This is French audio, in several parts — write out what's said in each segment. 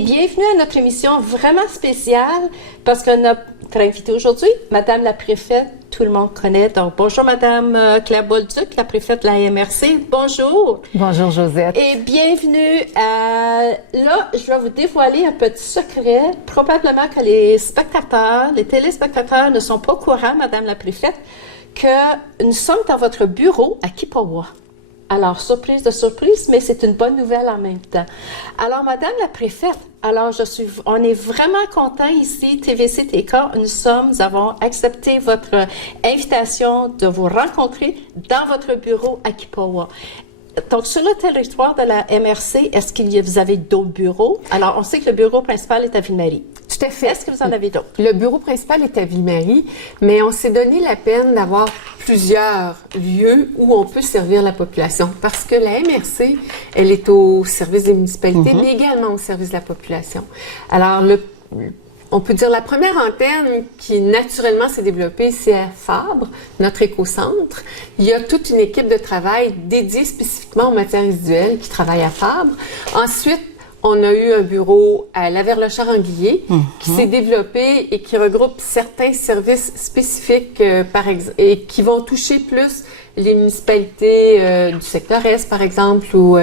Et bienvenue à notre émission vraiment spéciale parce que notre invitée aujourd'hui, Madame la préfète, tout le monde connaît. Donc, bonjour Madame Claire Bolduc, la préfète de la MRC. Bonjour. Bonjour Josette. Et bienvenue à... Là, je vais vous dévoiler un petit secret. Probablement que les spectateurs, les téléspectateurs ne sont pas au courant, Madame la préfète, que nous sommes dans votre bureau à Kipawa. Alors, surprise de surprise, mais c'est une bonne nouvelle en même temps. Alors, Madame la préfète, alors on est vraiment content ici, TVC TK, nous avons accepté votre invitation de vous rencontrer dans votre bureau à Kipawa. Donc, sur le territoire de la MRC, est-ce que vous avez d'autres bureaux? Alors, on sait que le bureau principal est à Ville-Marie. Tout à fait. Est-ce que vous en avez d'autres? Le bureau principal est à Ville-Marie, mais on s'est donné la peine d'avoir plusieurs lieux où on peut servir la population. Parce que la MRC, elle est au service des municipalités, mais également au service de la population. Alors, on peut dire la première antenne qui naturellement s'est développée, c'est à Fabre, notre écocentre. Il y a toute une équipe de travail dédiée spécifiquement aux matières résiduelles qui travaille à Fabre. Ensuite, on a eu un bureau à Laverlechère-Anguillier qui s'est développé et qui regroupe certains services spécifiques et qui vont toucher plus les municipalités du secteur Est, par exemple, ou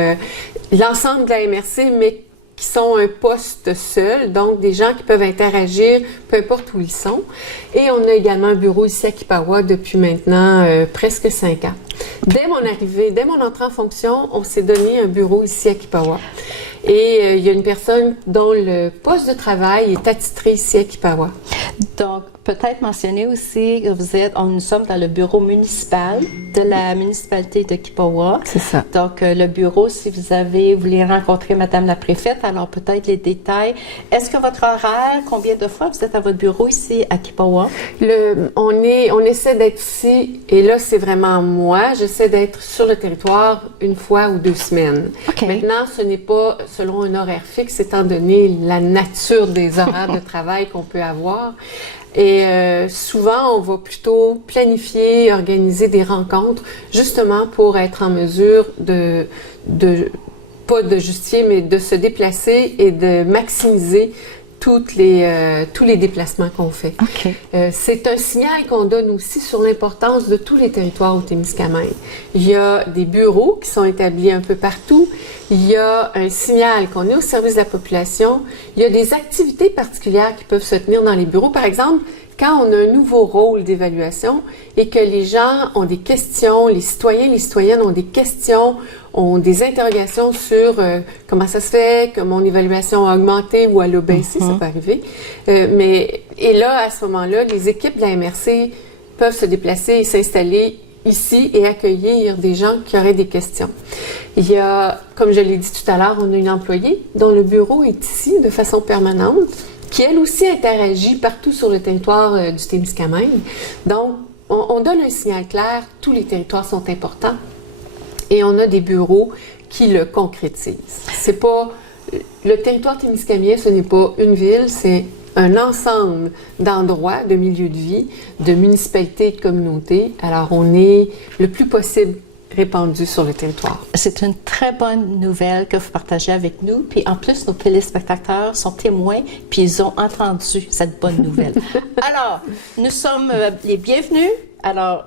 l'ensemble de la MRC, mais qui sont un poste seul, donc des gens qui peuvent interagir peu importe où ils sont. Et on a également un bureau ici à Kipawa depuis maintenant presque 5 ans. Dès mon entrée en fonction, on s'est donné un bureau ici à Kipawa. Et il y a une personne dont le poste de travail est attitré ici à Kipawa. Donc, peut-être mentionner aussi que nous sommes dans le bureau municipal de la municipalité de Kipawa. C'est ça. Donc, le bureau, si vous voulez rencontrer Madame la préfète, alors peut-être les détails. Est-ce que votre horaire, combien de fois vous êtes à votre bureau ici à Kipawa? On essaie d'être ici, et là, c'est vraiment moi. J'essaie d'être sur le territoire une fois ou 2 semaines. Okay. Maintenant, ce n'est pas selon un horaire fixe, étant donné la nature des horaires de travail qu'on peut avoir. Et souvent, on va plutôt planifier, organiser des rencontres, justement pour être en mesure pas de justifier, mais de se déplacer et de maximiser tous les déplacements qu'on fait. Okay. C'est un signal qu'on donne aussi sur l'importance de tous les territoires au Témiscamingue. Il y a des bureaux qui sont établis un peu partout. Il y a un signal qu'on est au service de la population. Il y a des activités particulières qui peuvent se tenir dans les bureaux. Par exemple, quand on a un nouveau rôle d'évaluation et que les gens ont des questions, les citoyens, les citoyennes ont des questions, ont des interrogations sur comment ça se fait, que mon évaluation a augmenté ou elle a baissé, ça peut arriver. Et là, à ce moment-là, les équipes de la MRC peuvent se déplacer et s'installer ici et accueillir des gens qui auraient des questions. Il y a, comme je l'ai dit tout à l'heure, on a une employée dont le bureau est ici de façon permanente, qui elle aussi interagit partout sur le territoire du Témiscamingue. Donc, on donne un signal clair, tous les territoires sont importants et on a des bureaux qui le concrétisent. C'est pas... Le territoire témiscamien, ce n'est pas une ville, c'est un ensemble d'endroits, de milieux de vie, de municipalités et de communautés. Alors, on est le plus possible répandu sur le territoire. C'est une très bonne nouvelle que vous partagez avec nous. Puis en plus, nos téléspectateurs sont témoins, puis ils ont entendu cette bonne nouvelle. Alors, nous sommes les bienvenus. Alors,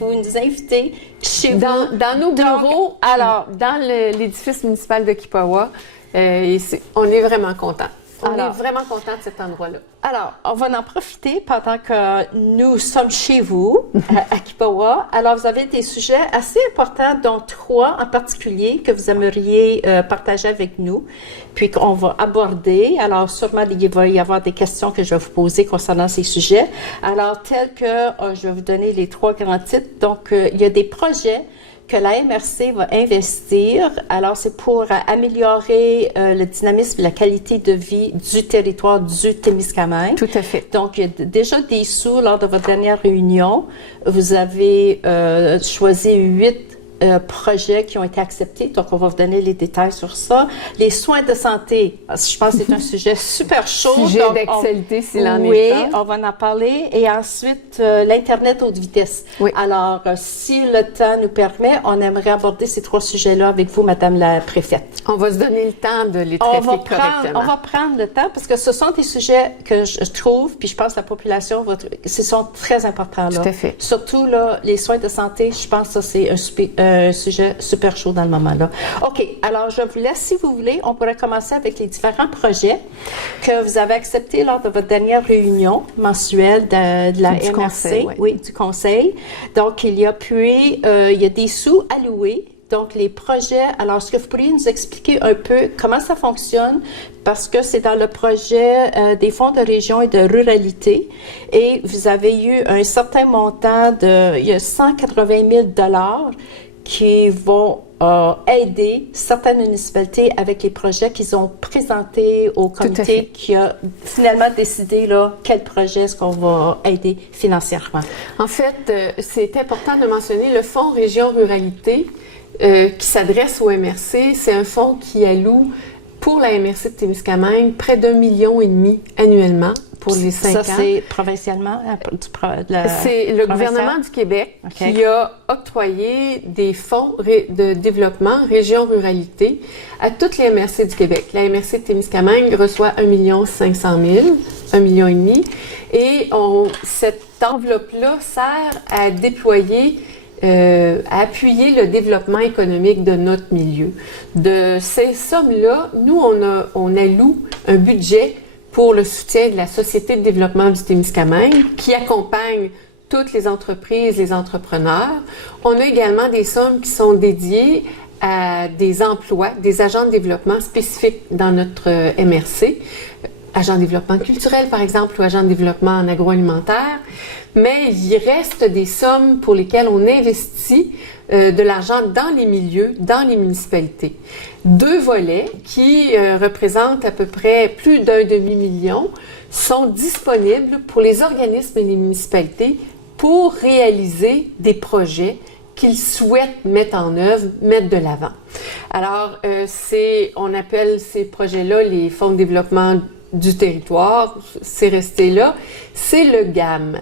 vous nous invitez chez vous. Dans nos bureaux, dans l'édifice municipal de Kipawa, on est vraiment contents. On est vraiment contents de cet endroit-là. Alors, on va en profiter pendant que nous sommes chez vous, à Kipawa. Alors, vous avez des sujets assez importants, dont 3 en particulier que vous aimeriez partager avec nous, puis qu'on va aborder. Alors, sûrement, il va y avoir des questions que je vais vous poser concernant ces sujets. Alors, tels que, je vais vous donner les 3 grands titres. Donc, il y a des projets que la MRC va investir. Alors, c'est pour améliorer le dynamisme et la qualité de vie du territoire du Témiscamingue. Tout à fait. Donc, il y a déjà des sous lors de votre dernière réunion. Vous avez choisi 8 projets qui ont été acceptés, donc on va vous donner les détails sur ça. Les soins de santé, je pense que c'est un sujet super chaud. Sujet d'actualité, s'il en est Oui, temps. on va en parler. Et ensuite, l'Internet haute vitesse. Oui. Alors, si le temps nous permet, on aimerait aborder ces 3 sujets-là avec vous, Madame la préfète. On va se donner le temps de les traiter correctement. On va prendre le temps parce que ce sont des sujets que je trouve, puis je pense que la population, ce sont très importants là. Tout à fait. Surtout là, les soins de santé, je pense que ça c'est un sujet super chaud dans le moment là. OK, alors je vous laisse si vous voulez, on pourrait commencer avec les différents projets que vous avez acceptés lors de votre dernière réunion mensuelle de la Du MRC. conseil, Oui, du conseil. Donc il y a des sous alloués. Donc, les projets, alors, est-ce que vous pourriez nous expliquer un peu comment ça fonctionne? Parce que c'est dans le projet des fonds de région et de ruralité. Et vous avez eu un certain montant il y a 180 000 $ qui vont aider certaines municipalités avec les projets qu'ils ont présentés au comité qui a finalement décidé là, quel projet est-ce qu'on va aider financièrement. En fait, c'est important de mentionner le fonds Région Ruralité qui s'adresse au MRC. C'est un fonds qui alloue pour la MRC de Témiscamingue près d'1,5 million annuellement pour les 5 ans. Ça, c'est provincialement? C'est le gouvernement du Québec qui a octroyé des fonds de développement Région Ruralité à toutes les MRC du Québec. La MRC de Témiscamingue reçoit 1,5 million, 1,5 million. Et cette enveloppe-là sert à déployer à appuyer le développement économique de notre milieu. De ces sommes-là, nous, on alloue un budget pour le soutien de la Société de développement du Témiscamingue qui accompagne toutes les entreprises, les entrepreneurs. On a également des sommes qui sont dédiées à des emplois, des agents de développement spécifiques dans notre MRC, agents de développement culturel, par exemple, ou agents de développement en agroalimentaire. Mais il reste des sommes pour lesquelles on investit de l'argent dans les milieux, dans les municipalités. 2 volets qui représentent à peu près plus d'1,5 million sont disponibles pour les organismes et les municipalités pour réaliser des projets qu'ils souhaitent mettre en œuvre, mettre de l'avant. Alors, on appelle ces projets-là les fonds de développement du territoire, c'est resté là. C'est le GAM.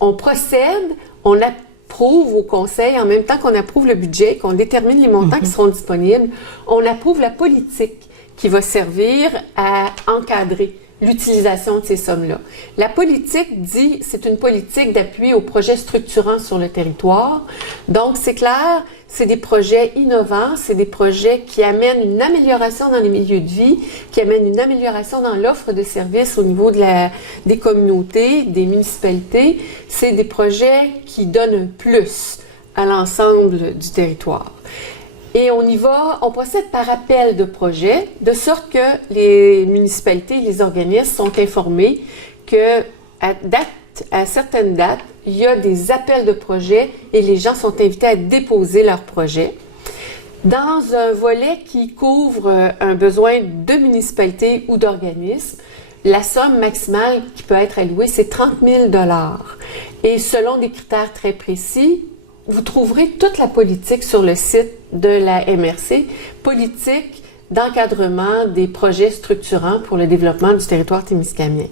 On procède, on approuve au conseil, en même temps qu'on approuve le budget, qu'on détermine les montants qui seront disponibles, on approuve la politique qui va servir à encadrer l'utilisation de ces sommes-là. La politique dit, c'est une politique d'appui aux projets structurants sur le territoire. Donc, c'est clair, c'est des projets innovants, c'est des projets qui amènent une amélioration dans les milieux de vie, qui amènent une amélioration dans l'offre de services au niveau des communautés, des municipalités. C'est des projets qui donnent un plus à l'ensemble du territoire. Et on procède par appel de projet, de sorte que les municipalités et les organismes sont informés qu'à certaines dates, il y a des appels de projets et les gens sont invités à déposer leurs projets. Dans un volet qui couvre un besoin de municipalités ou d'organismes, la somme maximale qui peut être allouée, c'est 30 000 $. Et selon des critères très précis, vous trouverez toute la politique sur le site de la MRC, politique d'encadrement des projets structurants pour le développement du territoire témiscamien.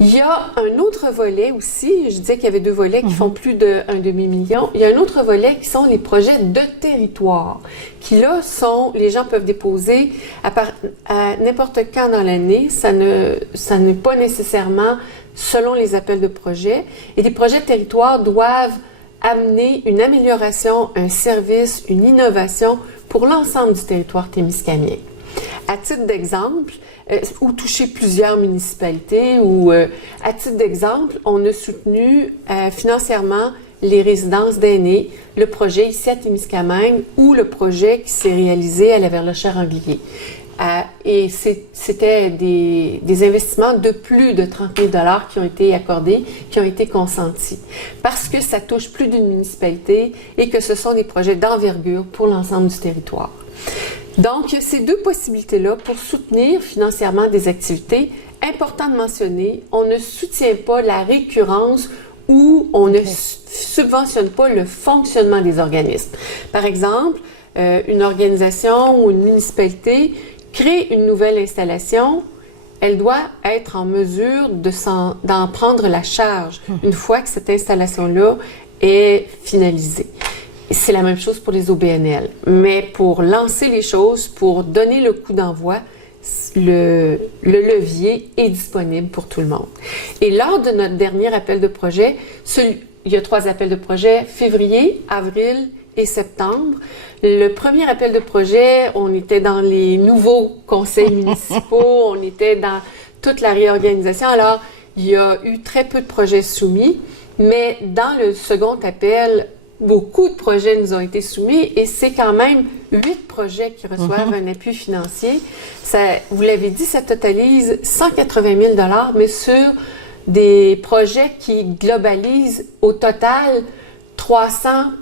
Il y a un autre volet aussi, je disais qu'il y avait 2 volets qui font plus d'1,5 million. Il y a un autre volet qui sont les projets de territoire, qui là les gens peuvent déposer à n'importe quand dans l'année, ça n'est pas nécessairement selon les appels de projets. Et les projets de territoire doivent amener une amélioration, un service, une innovation pour l'ensemble du territoire témiscamien. À titre d'exemple, ou toucher plusieurs municipalités, ou à titre d'exemple, on a soutenu financièrement les résidences d'aînés, le projet ici à Témiscamingue ou le projet qui s'est réalisé à la Verlochère-Anglier. Et c'était des investissements de plus de 30 000 $ qui ont été accordés, qui ont été consentis, parce que ça touche plus d'une municipalité et que ce sont des projets d'envergure pour l'ensemble du territoire. Donc, ces 2 possibilités-là pour soutenir financièrement des activités, important de mentionner, on ne soutient pas la récurrence ou on ne subventionne pas le fonctionnement des organismes. Par exemple, une organisation ou une municipalité crée une nouvelle installation, elle doit être en mesure d'en prendre la charge une fois que cette installation-là est finalisée. C'est la même chose pour les OBNL. Mais pour lancer les choses, pour donner le coup d'envoi, le levier est disponible pour tout le monde. Et lors de notre dernier appel de projet, il y a 3 appels de projet, février, avril et septembre. Le premier appel de projet, on était dans les nouveaux conseils municipaux, on était dans toute la réorganisation. Alors, il y a eu très peu de projets soumis, mais dans le second appel, beaucoup de projets nous ont été soumis et c'est quand même 8 projets qui reçoivent un appui financier. Ça, vous l'avez dit, ça totalise 180 000 $, mais sur des projets qui globalisent au total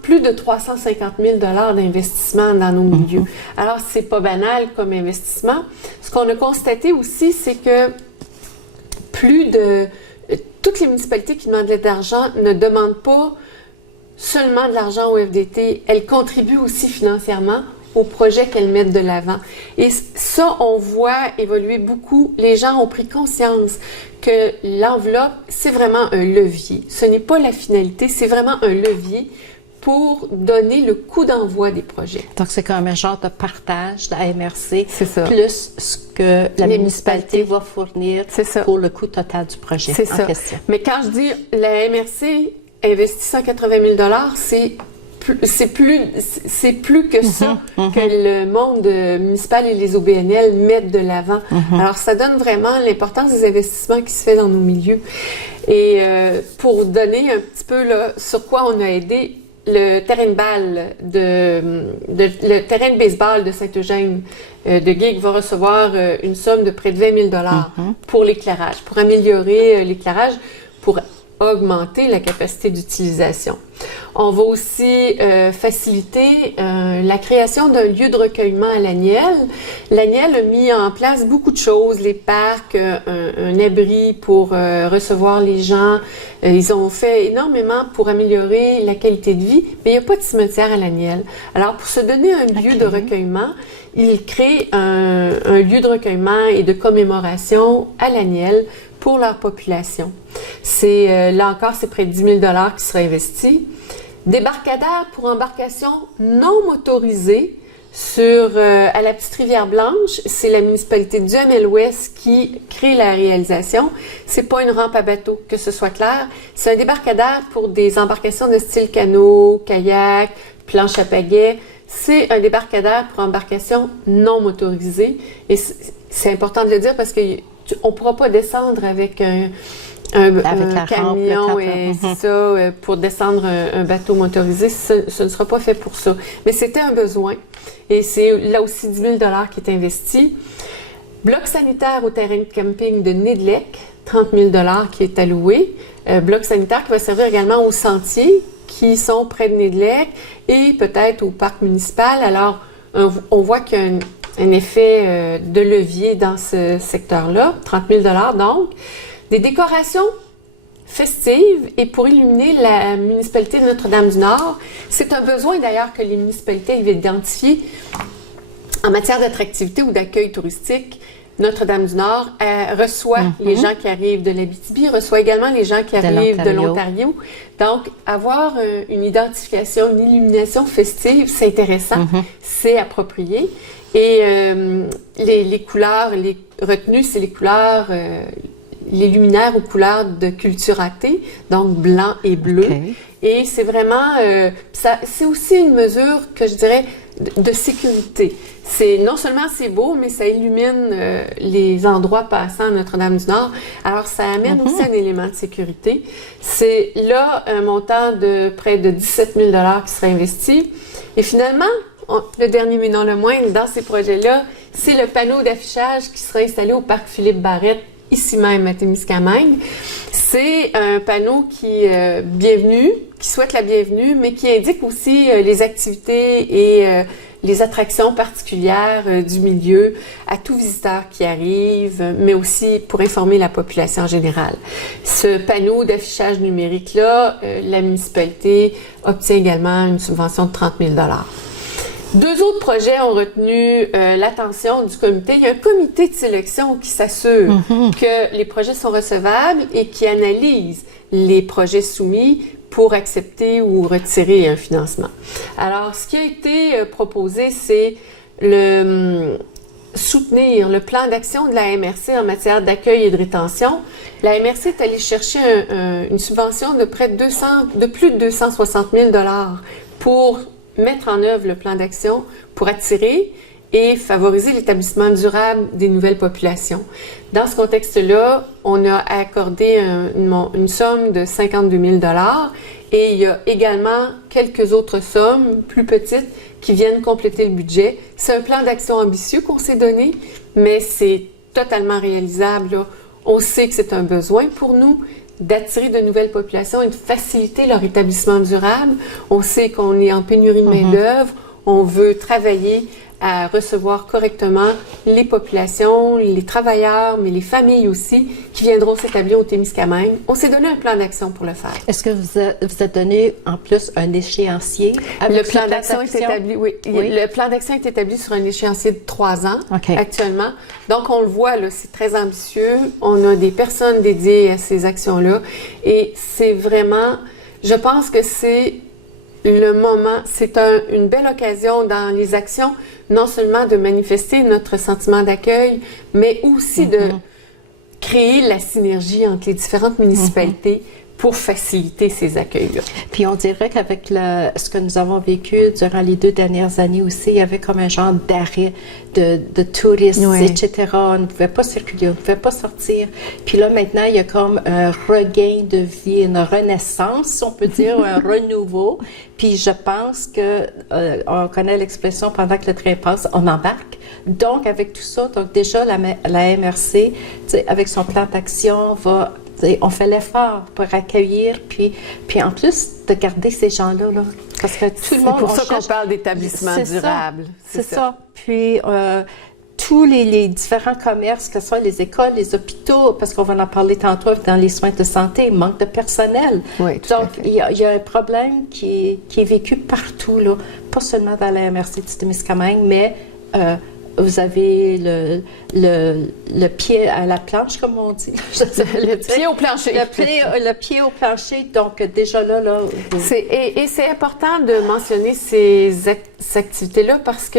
plus de 350 000 $ d'investissement dans nos milieux. Alors, c'est pas banal comme investissement. Ce qu'on a constaté aussi, c'est que toutes les municipalités qui demandent de l'argent ne demandent pas seulement de l'argent au FDT, elles contribuent aussi financièrement aux projets qu'elles mettent de l'avant. Et ça, on voit évoluer beaucoup. Les gens ont pris conscience que l'enveloppe, c'est vraiment un levier. Ce n'est pas la finalité, c'est vraiment un levier pour donner le coup d'envoi des projets. Donc, c'est comme un genre de partage de la MRC, c'est plus ce que la municipalité va fournir pour le coût total du projet en question. Mais quand je dis la MRC investit 180 000 $, c'est plus que ça que le monde municipal et les OBNL mettent de l'avant. Alors, ça donne vraiment l'importance des investissements qui se fait dans nos milieux. Et pour donner un petit peu là, sur quoi on a aidé, le terrain de balle le terrain de baseball de Saint-Eugène de Guigues va recevoir une somme de près de 20 000 $ pour l'éclairage, pour améliorer l'éclairage, pour augmenter la capacité d'utilisation. On va aussi faciliter la création d'un lieu de recueillement à l'Aniel. L'Aniel a mis en place beaucoup de choses, les parcs, un abri pour recevoir les gens. Ils ont fait énormément pour améliorer la qualité de vie, mais il n'y a pas de cimetière à l'Aniel. Alors, pour se donner un lieu de recueillement, ils créent un lieu de recueillement et de commémoration à l'Aniel pour leur population. Là encore, c'est près de 10 000 $ qui sera investi. Débarcadère pour embarcations non motorisées à la Petite Rivière-Blanche. C'est la municipalité du Duhamel-Ouest qui crée la réalisation. C'est pas une rampe à bateau, que ce soit clair. C'est un débarcadère pour des embarcations de style canot, kayak, planche à pagaie. C'est un débarcadère pour embarcations non motorisées. Et c'est important de le dire parce qu'on ne pourra pas descendre avec un camion pour descendre un bateau motorisé. Ce ne sera pas fait pour ça. Mais c'était un besoin. Et c'est là aussi 10 000 $ qui est investi. Bloc sanitaire au terrain de camping de Nédelec, 30 000 $ qui est alloué. Bloc sanitaire qui va servir également aux sentiers qui sont près de Nédelec et peut-être au parc municipal. Alors, on voit qu'il y a un effet de levier dans ce secteur-là, 30 000 $ donc. Des décorations festives et pour illuminer la municipalité de Notre-Dame-du-Nord. C'est un besoin d'ailleurs que les municipalités avaient identifié en matière d'attractivité ou d'accueil touristique. Notre-Dame-du-Nord reçoit les gens qui arrivent de l'Abitibi, reçoit également les gens qui arrivent de l'Ontario. Donc, avoir une identification, une illumination festive, c'est intéressant, c'est approprié. Et les couleurs, les retenues, c'est les couleurs, les luminaires aux couleurs de culture athée, donc blanc et bleu. Okay. Et c'est vraiment, c'est aussi une mesure que je dirais de sécurité. Non seulement c'est beau, mais ça illumine les endroits passants à Notre-Dame-du-Nord. Alors, ça amène aussi un élément de sécurité. C'est là un montant de près de 17 000 $ qui sera investi. Et finalement, le dernier mais non le moindre dans ces projets-là, c'est le panneau d'affichage qui sera installé au parc Philippe-Barrette, ici même à Témiscamingue. C'est un panneau qui souhaite la bienvenue, mais qui indique aussi les activités et les attractions particulières du milieu à tout visiteur qui arrive, mais aussi pour informer la population générale. Ce panneau d'affichage numérique-là, la municipalité obtient également une subvention de 30 000 $. Deux autres projets ont retenu l'attention du comité. Il y a un comité de sélection qui s'assure que les projets sont recevables et qui analyse les projets soumis pour accepter ou retirer un financement. Alors, ce qui a été proposé, c'est soutenir le plan d'action de la MRC en matière d'accueil et de rétention. La MRC est allée chercher une subvention de plus de 260 000 $ pour mettre en œuvre le plan d'action pour attirer et favoriser l'établissement durable des nouvelles populations. Dans ce contexte-là, on a accordé une somme de 52 000 $ et il y a également quelques autres sommes plus petites qui viennent compléter le budget. C'est un plan d'action ambitieux qu'on s'est donné, mais c'est totalement réalisable, là. On sait que c'est un besoin pour nous d'attirer de nouvelles populations et de faciliter leur établissement durable. On sait qu'on est en pénurie de main-d'œuvre. On veut travailler à recevoir correctement les populations, les travailleurs, mais les familles aussi, qui viendront s'établir au Témiscamingue. On s'est donné un plan d'action pour le faire. Est-ce que vous êtes donné en plus un échéancier? Le plan d'action est établi, oui. Le plan d'action est établi sur un échéancier de 3 ans actuellement. Donc, on le voit, là, c'est très ambitieux. On a des personnes dédiées à ces actions-là. Et c'est vraiment, je pense que c'est le moment, c'est une belle occasion dans les actions, non seulement de manifester notre sentiment d'accueil, mais aussi de créer la synergie entre les différentes municipalités pour faciliter ces accueils-là. Puis on dirait qu'avec ce que nous avons vécu durant les 2 dernières années aussi, il y avait comme un genre d'arrêt de tourisme, etc. On ne pouvait pas circuler, on ne pouvait pas sortir. Puis là, maintenant, il y a comme un regain de vie, une renaissance, si on peut dire, un renouveau. Puis je pense que, on connaît l'expression, pendant que le train passe, on embarque. Donc, avec tout ça, donc déjà, la MRC, avec son plan d'action, on fait l'effort pour accueillir, puis en plus de garder ces gens-là, là, parce que tout le monde... C'est pour ça qu'on parle d'établissement durable. C'est ça. Puis tous les différents commerces, que ce soit les écoles, les hôpitaux, parce qu'on va en parler tantôt dans les soins de santé, manque de personnel. Oui, donc, il y a un problème qui est vécu partout, là, pas seulement dans la MRC du Témiscamingue, mais... vous avez le pied à la planche, comme on dit. Le pied au plancher. Le pied au plancher. Donc, déjà là... Et c'est important de mentionner ces activités-là parce que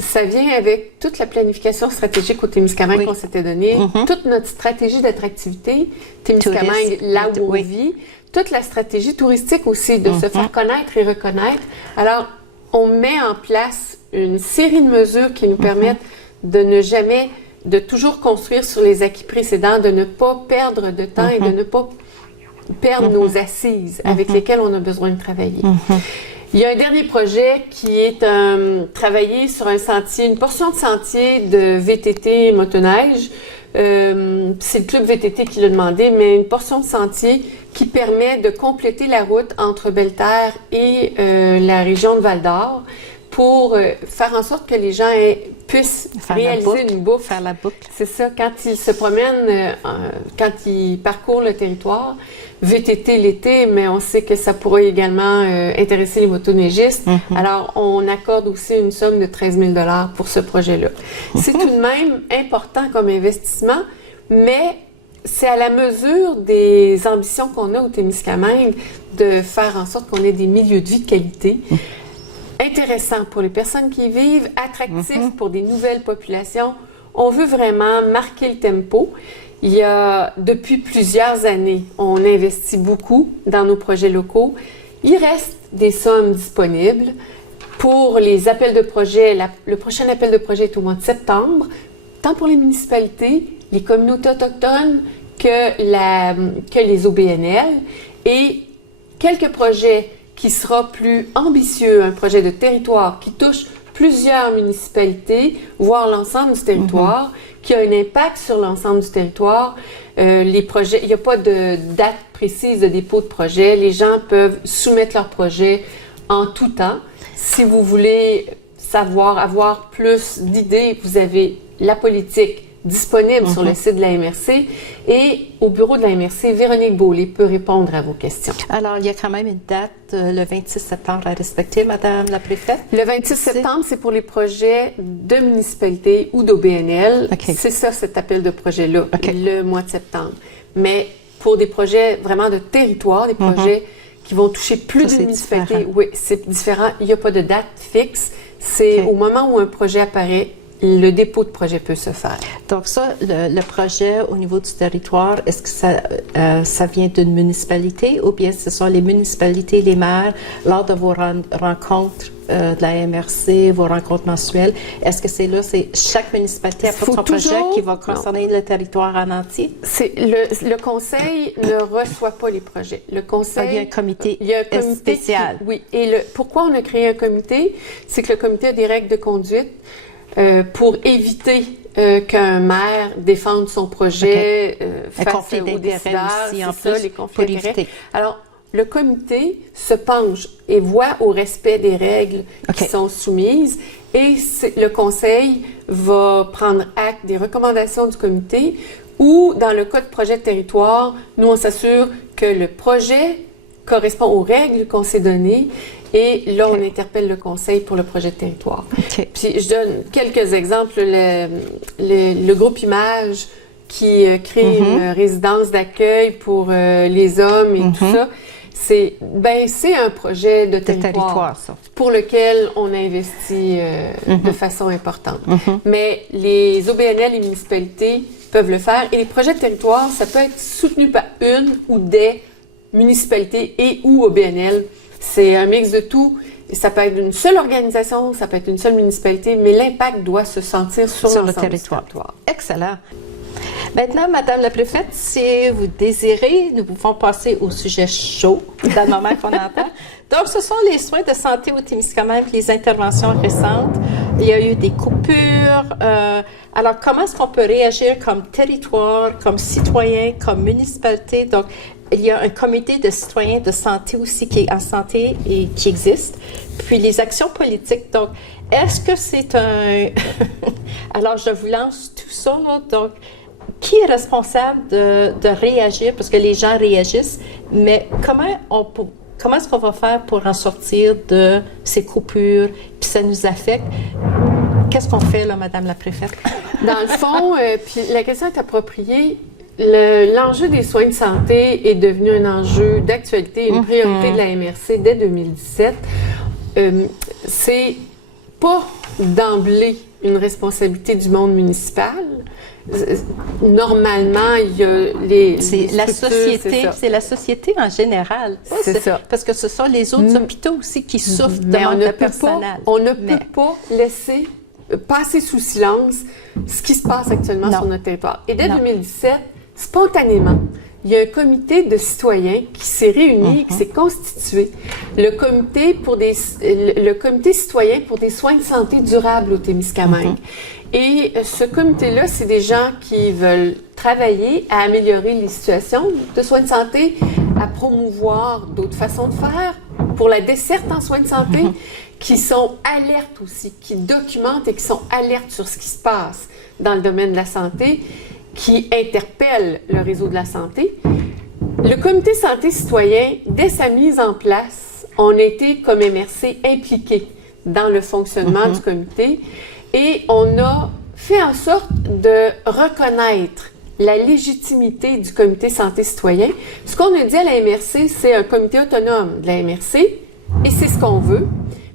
ça vient avec toute la planification stratégique au Témiscamingue qu'on s'était donnée, toute notre stratégie d'attractivité, Témiscamingue, là où on vit, toute la stratégie touristique aussi, de se faire connaître et reconnaître. Alors, on met en place une série de mesures qui nous permettent de toujours construire sur les acquis précédents, de ne pas perdre de temps et de ne pas perdre nos assises avec lesquelles on a besoin de travailler. Il y a un dernier projet qui est travailler sur un sentier, une portion de sentier de VTT motoneige. C'est le club VTT qui l'a demandé, mais une portion de sentier qui permet de compléter la route entre Belle-Terre et la région de Val-d'Or pour faire en sorte que les gens puissent réaliser une boucle. Faire la boucle. C'est ça, quand ils se promènent, quand ils parcourent le territoire, VTT l'été, mais on sait que ça pourrait également intéresser les motoneigistes. Alors, on accorde aussi une somme de 13 000 $ pour ce projet-là. C'est tout de même important comme investissement, mais c'est à la mesure des ambitions qu'on a au Témiscamingue de faire en sorte qu'on ait des milieux de vie de qualité. Intéressant pour les personnes qui y vivent, attractif pour des nouvelles populations. On veut vraiment marquer le tempo. Il y a, depuis plusieurs années, on investit beaucoup dans nos projets locaux. Il reste des sommes disponibles pour les appels de projet. Le prochain appel de projet est au mois de septembre, tant pour les municipalités, les communautés autochtones que les OBNL et quelques projets qui sera plus ambitieux, un projet de territoire qui touche plusieurs municipalités, voire l'ensemble du territoire, qui a un impact sur l'ensemble du territoire. Les projets, il n'y a pas de date précise de dépôt de projet. Les gens peuvent soumettre leur projet en tout temps. Si vous voulez savoir, avoir plus d'idées, vous avez la politique disponible sur le site de la MRC et au bureau de la MRC, Véronique Beaulieu peut répondre à vos questions. Alors, il y a quand même une date, le 26 septembre à respecter, Madame la préfète. Le 26 septembre, c'est pour les projets de municipalité ou d'OBNL. Okay. C'est ça, cet appel de projet-là, le mois de septembre. Mais pour des projets vraiment de territoire, des projets qui vont toucher plus d'une municipalité, oui, c'est différent. Il n'y a pas de date fixe. C'est au moment où un projet apparaît, le dépôt de projet peut se faire. Donc ça, le projet au niveau du territoire, est-ce que ça vient d'une municipalité ou bien ce sont les municipalités, les maires, lors de vos rencontres de la MRC, vos rencontres mensuelles, est-ce que c'est chaque municipalité apporte son projet qui va concerner le territoire en entier? Le conseil ne reçoit pas les projets. Le conseil... Il y a un comité spécial. Oui. Et pourquoi on a créé un comité? C'est que le comité a des règles de conduite pour éviter qu'un maire défende son projet face aux décideurs. Aussi, en plus, les conflits d'intérêts. Alors, le comité se penche et voit au respect des règles qui sont soumises et le conseil va prendre acte des recommandations du comité ou, dans le cas de projet de territoire, nous, on s'assure que le projet correspond aux règles qu'on s'est données. Et là, on interpelle le conseil pour le projet de territoire. Puis, je donne quelques exemples. Le groupe Image qui crée une résidence d'accueil pour les hommes et tout ça, c'est un projet de territoire ça. Pour lequel on a investi de façon importante. Mais les OBNL et les municipalités peuvent le faire. Et les projets de territoire, ça peut être soutenu par une ou des municipalités et ou OBNL. C'est un mix de tout. Ça peut être une seule organisation, ça peut être une seule municipalité, mais l'impact doit se sentir sur le territoire. Excellent. Maintenant, Madame la préfète, si vous désirez, nous pouvons passer au sujet chaud, dans le moment qu'on entend. Donc, ce sont les soins de santé au Témiscamingue, les interventions récentes. Il y a eu des coupures. Alors, comment est-ce qu'on peut réagir comme territoire, comme citoyen, comme municipalité? Donc, il y a un comité de citoyens de santé aussi qui est en santé et qui existe. Puis les actions politiques. Donc, est-ce que c'est un... Alors, je vous lance tout ça, là. Donc, qui est responsable de réagir? Parce que les gens réagissent, mais comment est-ce qu'on va faire pour en sortir de ces coupures, puis ça nous affecte? Qu'est-ce qu'on fait, là, Madame la préfète? Dans le fond, puis la question est appropriée. L'enjeu des soins de santé est devenu un enjeu d'actualité, une priorité de la MRC dès 2017. C'est pas d'emblée une responsabilité du monde municipal. Normalement, il y a c'est la société en général. C'est ça. Parce que ce sont les autres hôpitaux aussi qui souffrent de manque de personnel. On ne peut pas laisser passer sous silence ce qui se passe actuellement sur notre territoire. Et dès 2017, spontanément, il y a un comité de citoyens qui s'est réuni, qui s'est constitué, le comité citoyen pour des soins de santé durables au Témiscamingue. Et ce comité-là, c'est des gens qui veulent travailler à améliorer les situations de soins de santé, à promouvoir d'autres façons de faire pour la desserte en soins de santé, qui sont alertes aussi, qui documentent et qui sont alertes sur ce qui se passe dans le domaine de la santé, qui interpellent le réseau de la santé. Le comité santé citoyen, dès sa mise en place, on a été, comme MRC, impliqués dans le fonctionnement du comité et on a fait en sorte de reconnaître la légitimité du comité santé citoyen. Ce qu'on a dit à la MRC, c'est un comité autonome de la MRC et c'est ce qu'on veut.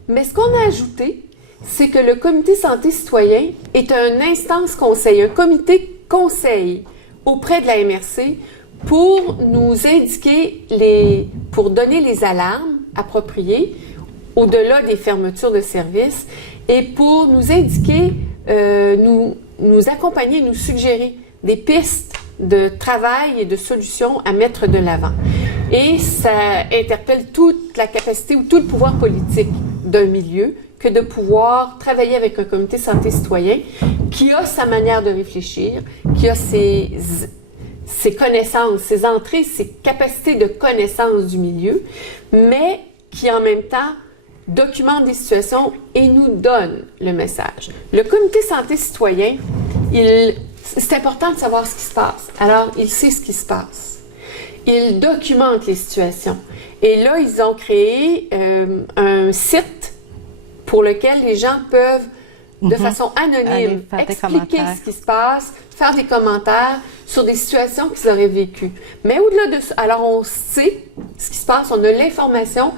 Mais ce qu'on a ajouté, c'est que le comité santé citoyen est une instance conseil, un comité conseil auprès de la MRC pour nous indiquer pour donner les alarmes appropriées au-delà des fermetures de services et pour nous indiquer, nous accompagner, nous suggérer des pistes de travail et de solutions à mettre de l'avant. Et ça interpelle toute la capacité ou tout le pouvoir politique d'un milieu que de pouvoir travailler avec un comité santé citoyen qui a sa manière de réfléchir, qui a ses connaissances, ses entrées, ses capacités de connaissance du milieu, mais qui en même temps documente des situations et nous donne le message. Le comité santé citoyen, c'est important de savoir ce qui se passe. Alors, il sait ce qui se passe. Il documente les situations. Et là, ils ont créé un site pour lequel les gens peuvent, de façon anonyme, expliquer ce qui se passe, faire des commentaires sur des situations qu'ils auraient vécues. Mais au-delà de ça, alors on sait ce qui se passe, on a l'information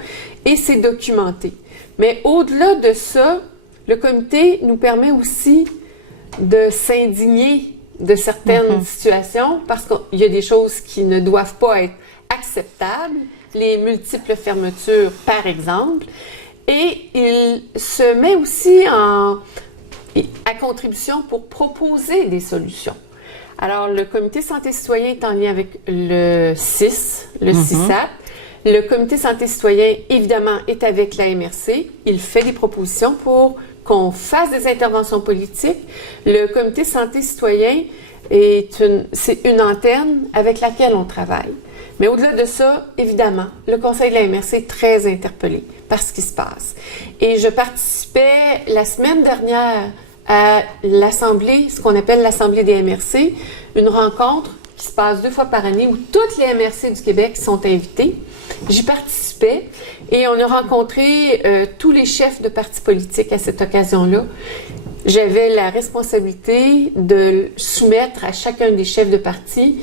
et c'est documenté. Mais au-delà de ça, le comité nous permet aussi de s'indigner de certaines situations parce qu'il y a des choses qui ne doivent pas être acceptables, les multiples fermetures par exemple, et il se met aussi à contribution pour proposer des solutions. Alors, le comité santé citoyen est en lien avec le CIS, le CISAT. Le comité santé citoyen, évidemment, est avec la MRC. Il fait des propositions pour qu'on fasse des interventions politiques. Le comité santé citoyen, c'est une antenne avec laquelle on travaille. Mais au-delà de ça, évidemment, le conseil de la MRC est très interpellé par ce qui se passe. Et je participais la semaine dernière à l'Assemblée, ce qu'on appelle l'Assemblée des MRC, une rencontre qui se passe 2 fois par année où toutes les MRC du Québec sont invitées. J'y participais et on a rencontré tous les chefs de partis politiques à cette occasion-là. J'avais la responsabilité de soumettre à chacun des chefs de parti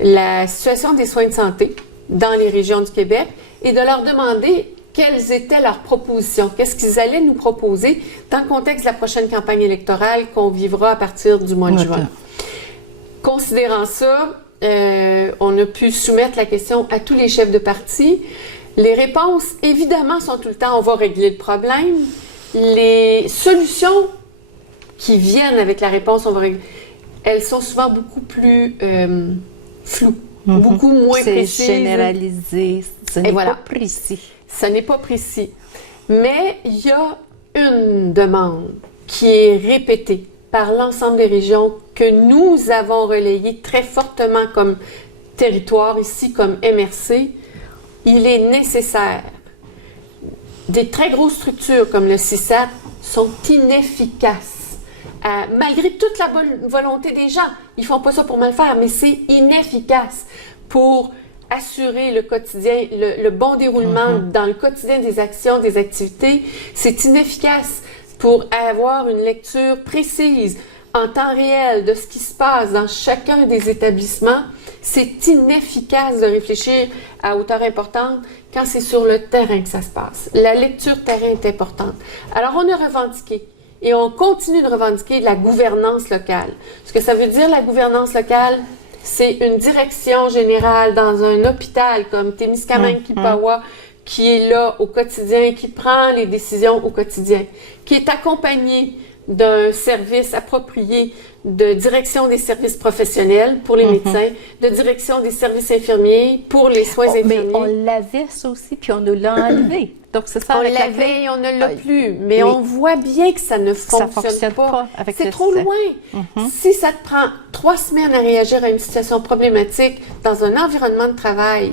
la situation des soins de santé dans les régions du Québec et de leur demander quelles étaient leurs propositions, qu'est-ce qu'ils allaient nous proposer dans le contexte de la prochaine campagne électorale qu'on vivra à partir du mois de juin. Considérant ça, on a pu soumettre la question à tous les chefs de parti. Les réponses, évidemment, sont tout le temps « on va régler le problème ». Les solutions qui viennent avec la réponse « on va régler », elles sont souvent beaucoup plus floues, beaucoup moins précises. C'est généralisé, ce n'est pas précis. Ce n'est pas précis. Mais il y a une demande qui est répétée par l'ensemble des régions que nous avons relayées très fortement comme territoire, ici comme MRC. Il est nécessaire. Des très grosses structures comme le CISAT sont inefficaces. Malgré toute la bonne volonté des gens, ils ne font pas ça pour mal faire, mais c'est inefficace pour assurer le quotidien, le bon déroulement dans le quotidien des actions, des activités. C'est inefficace pour avoir une lecture précise en temps réel de ce qui se passe dans chacun des établissements. C'est inefficace de réfléchir à hauteur importante quand c'est sur le terrain que ça se passe. La lecture terrain est importante. Alors, on a revendiqué et on continue de revendiquer la gouvernance locale. Ce que ça veut dire, la gouvernance locale, c'est une direction générale dans un hôpital comme Témiscamingue-Kipawa qui est là au quotidien, qui prend les décisions au quotidien, qui est accompagnée d'un service approprié de direction des services professionnels pour les médecins, de direction des services infirmiers pour les soins infirmiers. Mais on l'avait ça aussi, puis on nous l'a enlevé. Donc, c'est ça. On l'avait et on ne l'a plus. Mais on voit bien que ça ne fonctionne pas. C'est trop loin. Si ça te prend 3 semaines à réagir à une situation problématique dans un environnement de travail,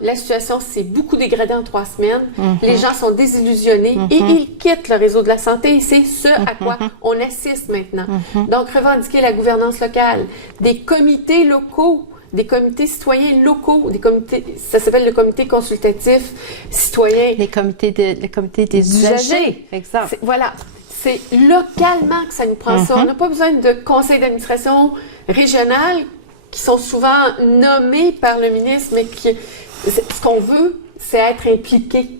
la situation s'est beaucoup dégradée en 3 semaines. Les gens sont désillusionnés et ils quittent le réseau de la santé. Et c'est ce à quoi on assiste maintenant. Donc, revendiquer la gouvernance locale, des comités locaux, des comités citoyens locaux, des comités, ça s'appelle le comité consultatif citoyen. Les comités des usagers, exemple. Voilà. C'est localement que ça nous prend ça. On n'a pas besoin de conseils d'administration régional qui sont souvent nommés par le ministre, mais ce qu'on veut, c'est être impliqué.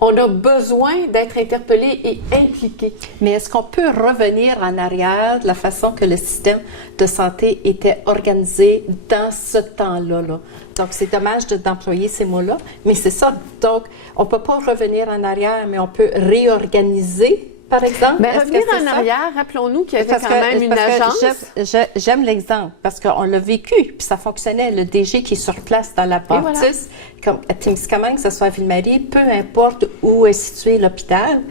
On a besoin d'être interpellé et impliqué. Mais est-ce qu'on peut revenir en arrière de la façon que le système de santé était organisé dans ce temps-là? Donc, c'est dommage d'employer ces mots-là, mais c'est ça. Donc, on ne peut pas revenir en arrière, mais on peut réorganiser, par exemple. Bien, revenir en arrière, rappelons-nous qu'il y avait quand même une agence. J'aime l'exemple, parce qu'on l'a vécu, puis ça fonctionnait. Le DG qui est sur place dans la bâtisse, comme à Témiscamingue, que ce soit à Ville-Marie, peu importe où est situé l'hôpital.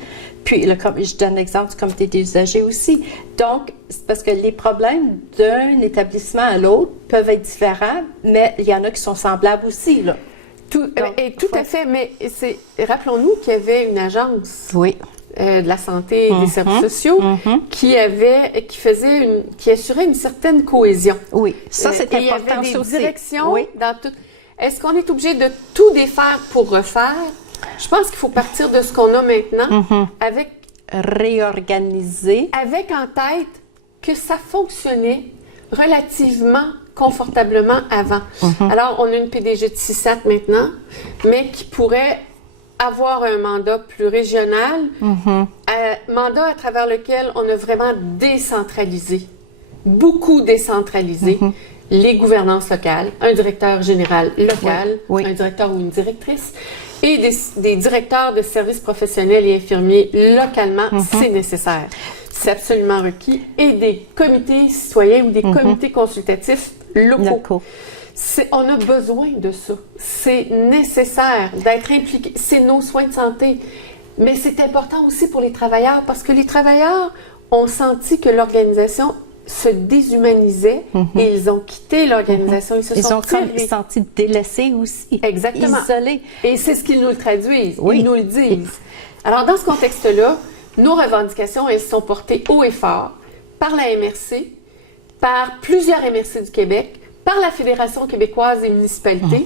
Puis, je donne l'exemple du comité des usagers aussi. Donc, c'est parce que les problèmes d'un établissement à l'autre peuvent être différents, mais il y en a qui sont semblables aussi, là. Tout à fait, mais rappelons-nous qu'il y avait une agence de la santé et des services sociaux qui assurait une certaine cohésion. Oui, ça c'est important. Il y avait des aussi. directions dans tout. Est-ce qu'on est obligé de tout défaire pour refaire? Je pense qu'il faut partir de ce qu'on a maintenant avec réorganiser. Avec en tête que ça fonctionnait relativement confortablement avant. Alors, on a une PDG de CISAT maintenant, mais qui pourrait avoir un mandat plus régional, mandat à travers lequel on a vraiment décentralisé, beaucoup décentralisé, les gouvernances locales, un directeur général local, un directeur ou une directrice, et des directeurs de services professionnels et infirmiers localement, c'est nécessaire. C'est absolument requis. Et des comités citoyens ou des comités consultatifs locaux. On a besoin de ça. C'est nécessaire d'être impliqué. C'est nos soins de santé. Mais c'est important aussi pour les travailleurs parce que les travailleurs ont senti que l'organisation se déshumanisait et ils ont quitté l'organisation. Ils ont senti délaissés aussi. Exactement. Isolés. Et c'est ce qu'ils nous le traduisent. Ils nous le disent. Alors, dans ce contexte-là, nos revendications, elles sont portées haut et fort par la MRC, par plusieurs MRC du Québec, par la Fédération québécoise des municipalités.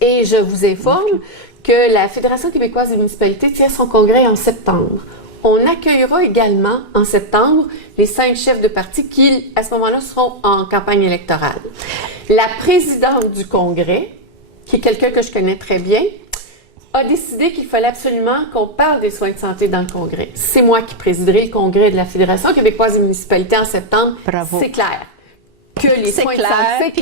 Et je vous informe que la Fédération québécoise des municipalités tient son congrès en septembre. On accueillera également en septembre les 5 chefs de parti qui, à ce moment-là, seront en campagne électorale. La présidente du congrès, qui est quelqu'un que je connais très bien, a décidé qu'il fallait absolument qu'on parle des soins de santé dans le congrès. C'est moi qui présiderai le congrès de la Fédération québécoise des municipalités en septembre. Bravo. C'est clair. Que les soins de santé, que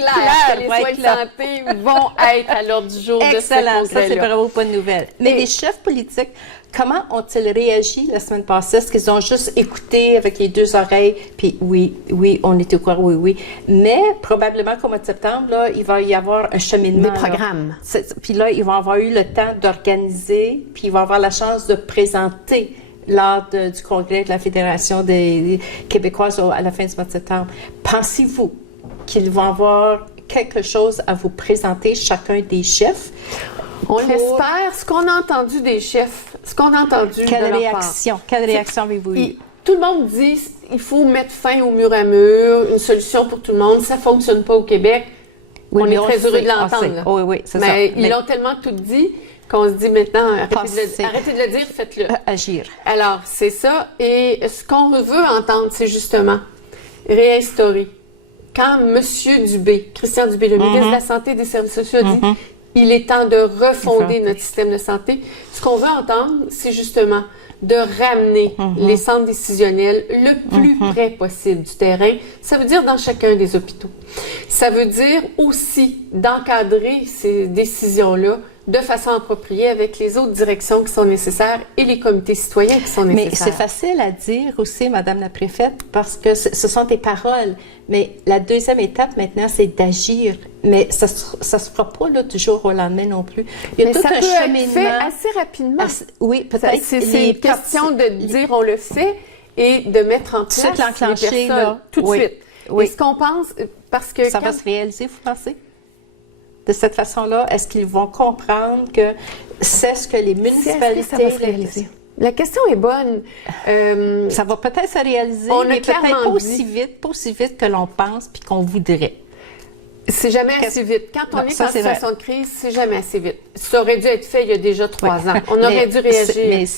les soins de santé vont être à l'ordre du jour de ce congrès-là. Ça, c'est bravo, bonne nouvelle. Mais les chefs politiques, comment ont-ils réagi la semaine passée? Est-ce qu'ils ont juste écouté avec les 2 oreilles, puis oui, on était au courant, oui. Mais probablement qu'au mois de septembre, là, il va y avoir un cheminement. Des programmes. Puis là, ils vont avoir eu le temps d'organiser, puis ils vont avoir la chance de présenter lors du congrès de la Fédération des Québécoises à la fin du mois de septembre. Pensez-vous qu'ils vont avoir quelque chose à vous présenter, chacun des chefs? On l'espère. Ce qu'on a entendu des chefs, ce qu'on a entendu de leur part. Quelle réaction avez-vous eu? Tout le monde dit il faut mettre fin au mur à mur, une solution pour tout le monde. Ça ne fonctionne pas au Québec. Oui, on est très heureux de l'entendre. Oui, c'est ça. Mais ils l'ont tellement tout dit qu'on se dit maintenant, arrêtez de le dire, faites-le. Agir. Alors, c'est ça. Et ce qu'on veut entendre, c'est justement réinstaurer. Quand M. Dubé, Christian Dubé, le ministre de la Santé et des Services sociaux, a dit il est temps de refonder notre système de santé, ce qu'on veut entendre, c'est justement de ramener les centres décisionnels le plus près possible du terrain. Ça veut dire dans chacun des hôpitaux. Ça veut dire aussi d'encadrer ces décisions-là de façon appropriée avec les autres directions qui sont nécessaires et les comités citoyens qui sont nécessaires. Mais c'est facile à dire aussi, Madame la préfète, parce que ce sont des paroles. Mais la deuxième étape maintenant, c'est d'agir. Mais ça se fera pas là, du jour au lendemain non plus. Il y a tout un cheminement. Être fait assez rapidement. Oui, peut-être. C'est une question de dire on le fait et de mettre en place les personnes là, tout de suite. Oui. Et ce qu'on pense, parce que ça va se réaliser, vous pensez? De cette façon-là, est-ce qu'ils vont comprendre que c'est ce que les municipalités... ça va se réaliser? La question est bonne. Ça va peut-être se réaliser, mais peut-être pas aussi vite que l'on pense puis qu'on voudrait. C'est jamais assez vite. Quand on est en situation de crise, c'est jamais assez vite. Ça aurait dû être fait il y a déjà 3 ans. On aurait dû réagir.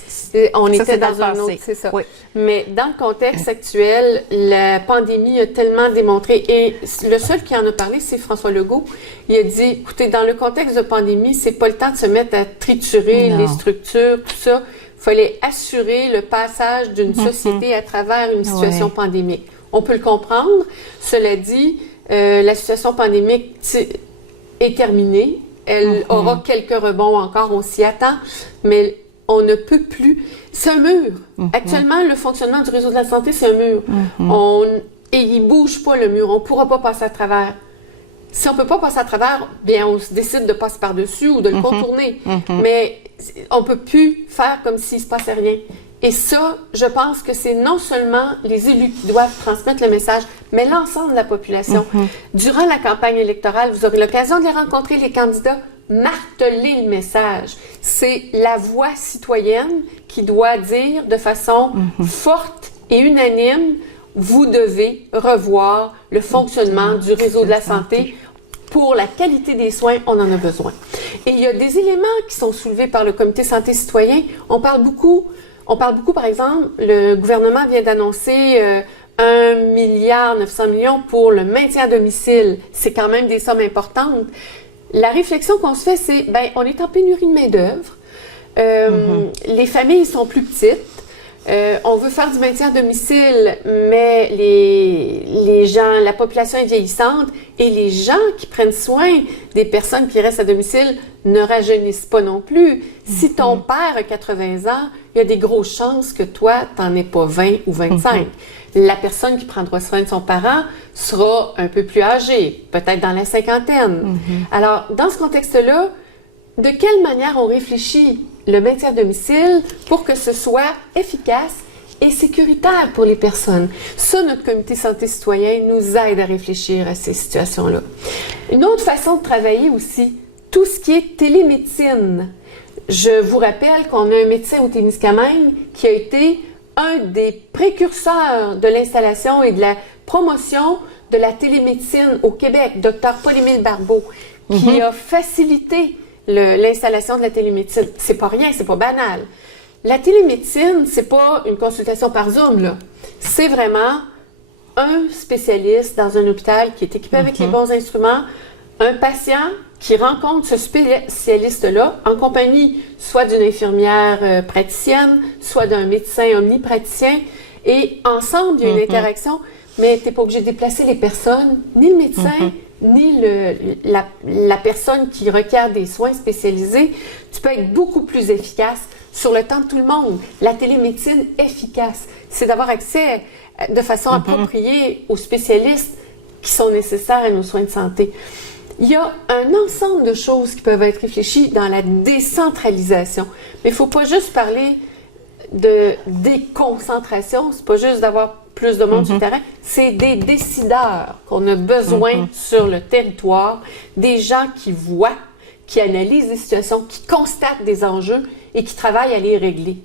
On était dans un autre, c'est ça. Oui. Mais dans le contexte actuel, la pandémie a tellement démontré, et le seul qui en a parlé, c'est François Legault. Il a dit, écoutez, dans le contexte de pandémie, c'est pas le temps de se mettre à triturer les structures, tout ça. Il fallait assurer le passage d'une société à travers une situation pandémique. On peut le comprendre. Cela dit, la situation pandémique est terminée. Elle aura quelques rebonds encore, on s'y attend, mais on ne peut plus. C'est un mur. Actuellement, le fonctionnement du réseau de la santé, c'est un mur. Et il ne bouge pas, le mur. On ne pourra pas passer à travers. Si on ne peut pas passer à travers, bien, on se décide de passer par-dessus ou de le contourner. Mais on ne peut plus faire comme s'il ne se passait rien. Et ça, je pense que c'est non seulement les élus qui doivent transmettre le message, mais l'ensemble de la population. Durant la campagne électorale, vous aurez l'occasion de les rencontrer, les candidats. marteler le message. C'est la voix citoyenne qui doit dire de façon forte et unanime, vous devez revoir le fonctionnement du réseau de la santé. Pour la qualité des soins, on en a besoin. Et il y a des éléments qui sont soulevés par le Comité santé citoyen. On parle beaucoup, par exemple, le gouvernement vient d'annoncer 1,9 milliard pour le maintien à domicile. C'est quand même des sommes importantes. La réflexion qu'on se fait, c'est, on est en pénurie de main-d'œuvre. Les familles sont plus petites. On veut faire du maintien à domicile, mais les gens, la population est vieillissante et les gens qui prennent soin des personnes qui restent à domicile ne rajeunissent pas non plus. Si ton père a 80 ans, il y a des grosses chances que toi, t'en aies pas 20 ou 25. La personne qui prendra soin de son parent sera un peu plus âgée, peut-être dans la cinquantaine. Alors, dans ce contexte-là, de quelle manière on réfléchit le maintien à domicile pour que ce soit efficace et sécuritaire pour les personnes? Ça, notre comité santé citoyen nous aide à réfléchir à ces situations-là. Une autre façon de travailler aussi, tout ce qui est télémédecine. Je vous rappelle qu'on a un médecin au Témiscamingue qui a été un des précurseurs de l'installation et de la promotion de la télémédecine au Québec, Dr Paul-Émile Barbeau, qui a facilité l'installation de la télémédecine. C'est pas rien, c'est pas banal. La télémédecine, c'est pas une consultation par Zoom, là. C'est vraiment un spécialiste dans un hôpital qui est équipé avec les bons instruments, un patient qui rencontre ce spécialiste-là en compagnie soit d'une infirmière praticienne, soit d'un médecin omnipraticien, et ensemble, il y a une interaction, mais tu n'es pas obligé de déplacer les personnes, ni le médecin, ni la personne qui requiert des soins spécialisés. Tu peux être beaucoup plus efficace sur le temps de tout le monde. La télémédecine efficace, c'est d'avoir accès de façon appropriée aux spécialistes qui sont nécessaires à nos soins de santé. Il y a un ensemble de choses qui peuvent être réfléchies dans la décentralisation. Mais il ne faut pas juste parler de déconcentration, c'est pas juste d'avoir plus de monde sur le terrain, c'est des décideurs qu'on a besoin sur le territoire, des gens qui voient, qui analysent les situations, qui constatent des enjeux et qui travaillent à les régler.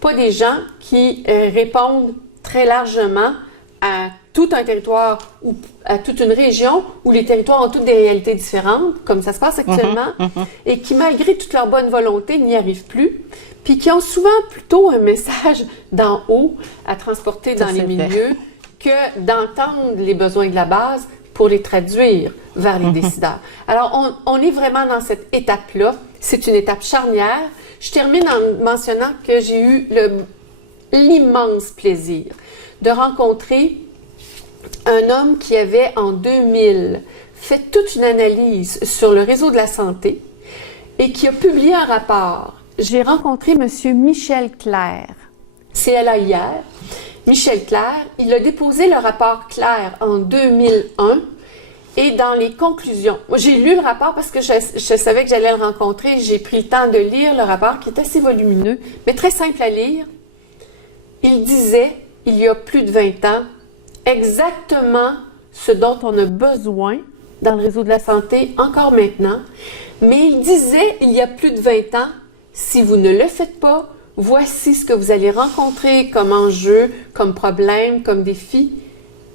Pas des gens qui répondent très largement à tout un territoire ou à toute une région où les territoires ont toutes des réalités différentes, comme ça se passe actuellement, et qui, malgré toute leur bonne volonté, n'y arrivent plus, puis qui ont souvent plutôt un message d'en haut à transporter dans les milieux que d'entendre les besoins de la base pour les traduire vers les décideurs. Alors, on est vraiment dans cette étape-là. C'est une étape charnière. Je termine en mentionnant que j'ai eu l'immense plaisir de rencontrer un homme qui avait, en 2000, fait toute une analyse sur le réseau de la santé et qui a publié un rapport. J'ai rencontré M. Michel Clerc, CLAIR. Michel Clerc, il a déposé le rapport Clerc en 2001 et dans les conclusions, moi j'ai lu le rapport parce que je savais que j'allais le rencontrer, j'ai pris le temps de lire le rapport qui est assez volumineux, mais très simple à lire. Il disait, il y a plus de 20 ans, exactement ce dont on a besoin dans le réseau de la santé encore maintenant, mais il disait, il y a plus de 20 ans, si vous ne le faites pas, voici ce que vous allez rencontrer comme enjeu, comme problème, comme défi.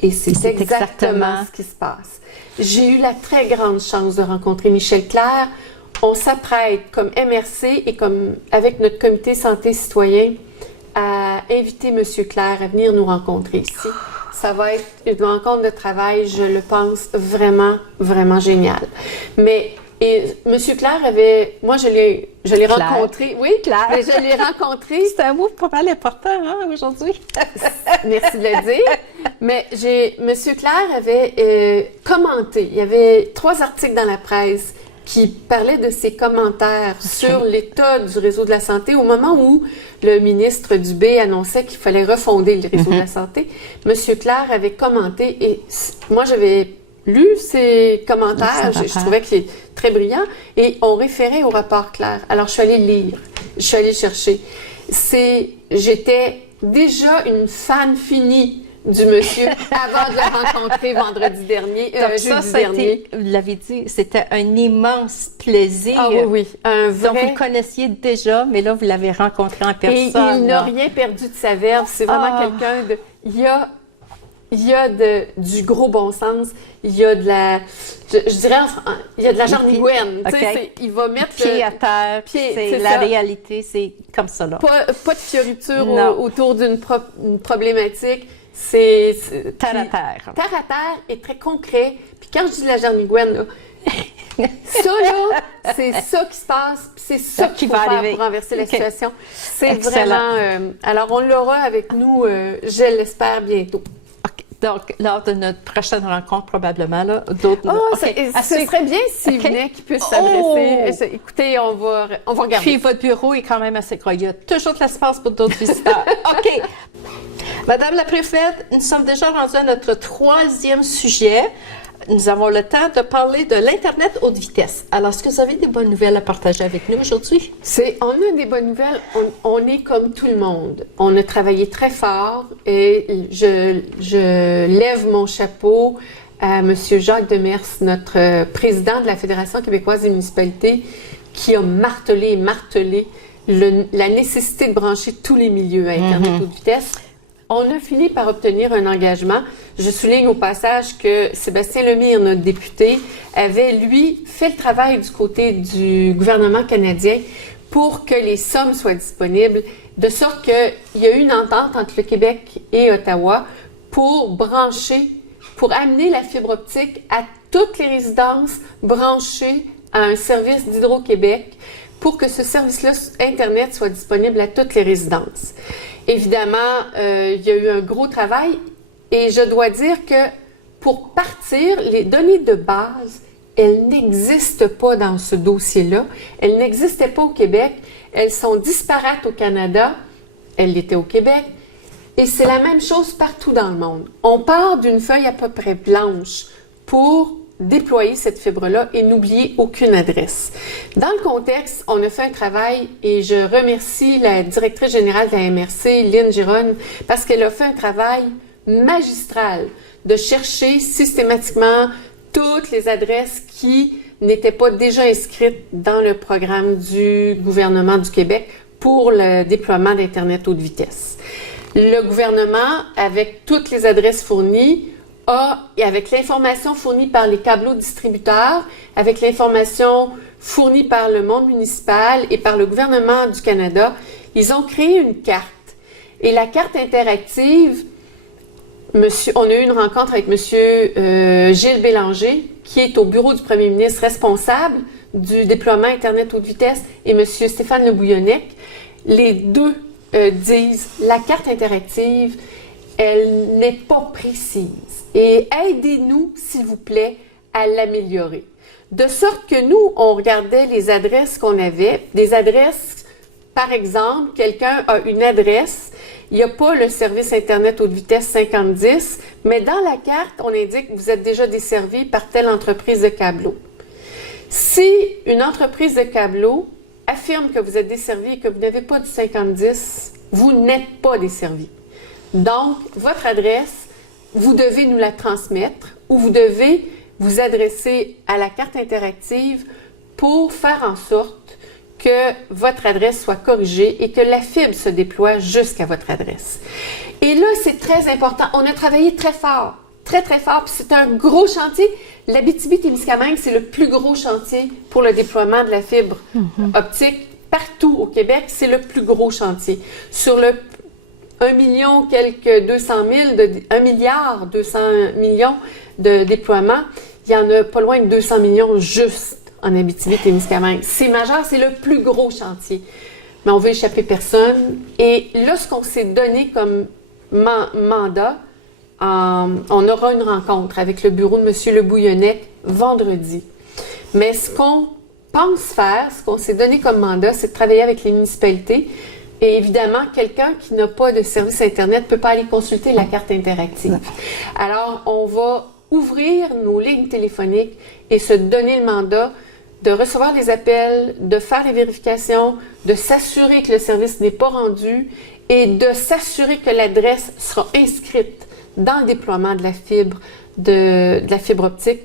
Et c'est exactement ce qui se passe. J'ai eu la très grande chance de rencontrer Michel Clerc. On s'apprête comme MRC et comme avec notre comité santé citoyen à inviter M. Clerc à venir nous rencontrer ici. Ça va être une rencontre de travail, je le pense, vraiment, vraiment géniale. Et M. Clerc avait... Moi, je l'ai rencontré. Oui, Claire. Mais je l'ai rencontré. C'est un mot pas mal important aujourd'hui. Merci de le dire. Mais M. Clerc avait commenté. Il y avait 3 articles dans la presse qui parlaient de ses commentaires sur l'état du réseau de la santé au moment où le ministre Dubé annonçait qu'il fallait refonder le réseau de la santé. M. Clerc avait commenté et moi, j'avais lu ses commentaires, je trouvais que c'est très brillant, et on référait au rapport Clerc. Alors, je suis allée lire, je suis allée chercher. J'étais déjà une fan finie du monsieur avant de le rencontrer vendredi dernier, Donc jeudi dernier. vous l'avez dit, c'était un immense plaisir. Ah oui, un vrai... Donc, vous le connaissiez déjà, mais là, vous l'avez rencontré en personne. Et il n'a rien perdu de sa verve. C'est vraiment quelqu'un de... Il y a du gros bon sens. Il y a de la... Je dirais, il y a de la jarnigouenne. Okay. Il va mettre... Pied à terre, c'est la réalité, c'est comme ça, là. Pas de fioriture autour d'une problématique. C'est terre à terre. Terre à terre est très concret. Puis quand je dis de la jarnigouenne, là, ça, là, c'est ça qui se passe, puis c'est ça qu'il faut faire pour renverser la situation. C'est vraiment... alors, on l'aura avec nous, je l'espère, bientôt. Okay. Donc, lors de notre prochaine rencontre, probablement, là, d'autres... Ce serait bien s'il venait qu'il puisse s'adresser. Écoutez, on va regarder. Puis, votre bureau est quand même assez croyant. Il y a toujours de l'espace pour d'autres visiteurs. OK. Madame la préfète, nous sommes déjà rendus à notre 3e sujet. Nous avons le temps de parler de l'Internet haute vitesse. Alors, est-ce que vous avez des bonnes nouvelles à partager avec nous aujourd'hui? On a des bonnes nouvelles. On est comme tout le monde. On a travaillé très fort et je lève mon chapeau à M. Jacques Demers, notre président de la Fédération québécoise des municipalités, qui a martelé la nécessité de brancher tous les milieux à Internet haute vitesse. On a fini par obtenir un engagement. Je souligne au passage que Sébastien Lemire, notre député, avait, lui, fait le travail du côté du gouvernement canadien pour que les sommes soient disponibles, de sorte qu'il y a eu une entente entre le Québec et Ottawa pour amener la fibre optique à toutes les résidences branchées à un service d'Hydro-Québec pour que ce service-là, Internet, soit disponible à toutes les résidences. Évidemment, il y a eu un gros travail et je dois dire que pour partir, les données de base, elles n'existent pas dans ce dossier-là. Elles n'existaient pas au Québec. Elles sont disparates au Canada. Elles l'étaient au Québec. Et c'est la même chose partout dans le monde. On part d'une feuille à peu près blanche pour déployer cette fibre-là et n'oublier aucune adresse. Dans le contexte, on a fait un travail et je remercie la directrice générale de la MRC, Lynne Gironne, parce qu'elle a fait un travail magistral de chercher systématiquement toutes les adresses qui n'étaient pas déjà inscrites dans le programme du gouvernement du Québec pour le déploiement d'Internet haute vitesse. Le gouvernement, avec toutes les adresses fournies, et avec l'information fournie par les câbleaux distributeurs, avec l'information fournie par le monde municipal et par le gouvernement du Canada, ils ont créé une carte. Et la carte interactive, on a eu une rencontre avec M. Gilles Bélanger, qui est au bureau du premier ministre responsable du déploiement Internet haute vitesse, et M. Stéphane Le Bouillonnec. Les deux disent la carte interactive, elle n'est pas précise. Et aidez-nous, s'il vous plaît, à l'améliorer. De sorte que nous, on regardait les adresses qu'on avait. Des adresses, par exemple, quelqu'un a une adresse, il n'y a pas le service Internet haute vitesse 5010, mais dans la carte, on indique que vous êtes déjà desservi par telle entreprise de câbleaux. Si une entreprise de câbleaux affirme que vous êtes desservi et que vous n'avez pas du 5010, vous n'êtes pas desservi. Donc, votre adresse, vous devez nous la transmettre ou vous devez vous adresser à la carte interactive pour faire en sorte que votre adresse soit corrigée et que la fibre se déploie jusqu'à votre adresse. Et là, c'est très important. On a travaillé très fort, très fort, puis c'est un gros chantier. L'Abitibi-Témiscamingue, c'est le plus gros chantier pour le déploiement de la fibre optique partout au Québec. C'est le plus gros chantier. Sur le 1 milliard 200 millions de déploiements, il y en a pas loin de 200 millions juste en Abitibi-Témiscamingue. C'est majeur, c'est le plus gros chantier. Mais on veut échapper personne. Et là, ce qu'on s'est donné comme mandat, on aura une rencontre avec le bureau de M. Le Bouillonnec vendredi. Mais ce qu'on pense faire, ce qu'on s'est donné comme mandat, c'est de travailler avec les municipalités. Et évidemment, quelqu'un qui n'a pas de service Internet ne peut pas aller consulter la carte interactive. Alors, on va ouvrir nos lignes téléphoniques et se donner le mandat de recevoir des appels, de faire les vérifications, de s'assurer que le service n'est pas rendu et de s'assurer que l'adresse sera inscrite dans le déploiement de la fibre, de la fibre optique